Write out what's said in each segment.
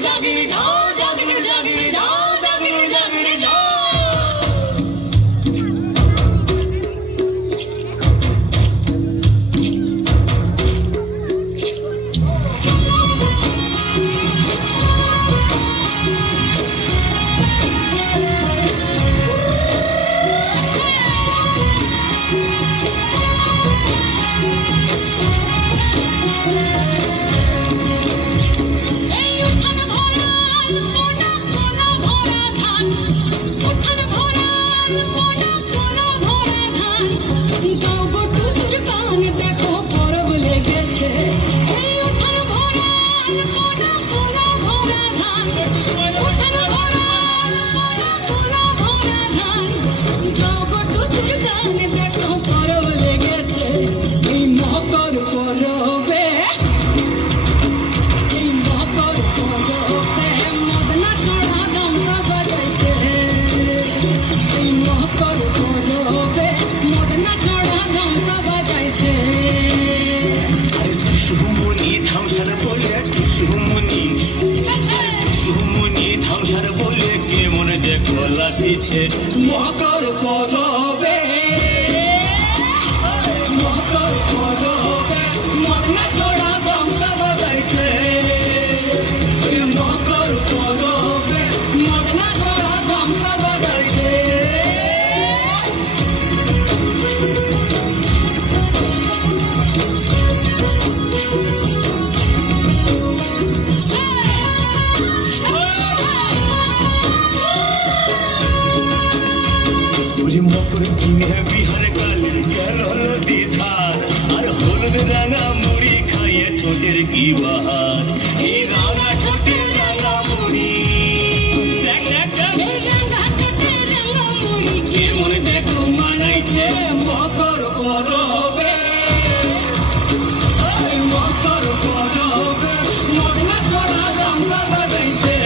jogging it all. কাটিছে মহাকার পরবে। কি বাহার? এই রাঙা ঠোঁটের রাঙা মুড়ি। কেমন দেখো মানাইছে মকর পরবে। এই মকর পরবে মদনা ছড়া গামছা বাজাইছে।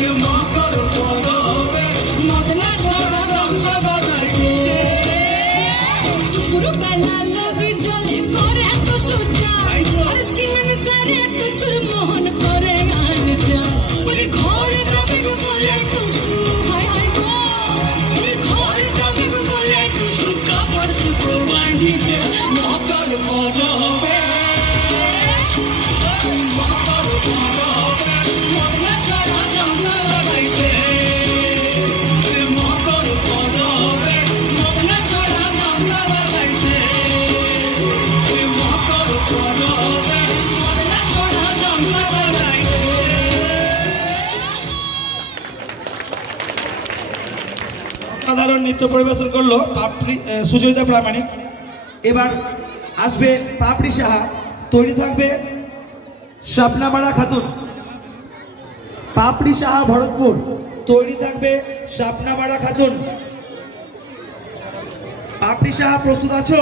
এই মকর পরবে মদনা ছড়া গামছা বাজাইছে। মোহন নৃত্য পরিবেশন করল পাপড়ি সুচরিতা প্রামাণিক। এবার আসবে পাপড়ি সাহা, তৈরি থাকবে স্বপ্নামারা খাতুন। পাপড়ি সাহা ভরতপুর, তৈরি থাকবে স্বপ্নামারা খাতুন। পাপড়ি সাহা প্রস্তুত আছো?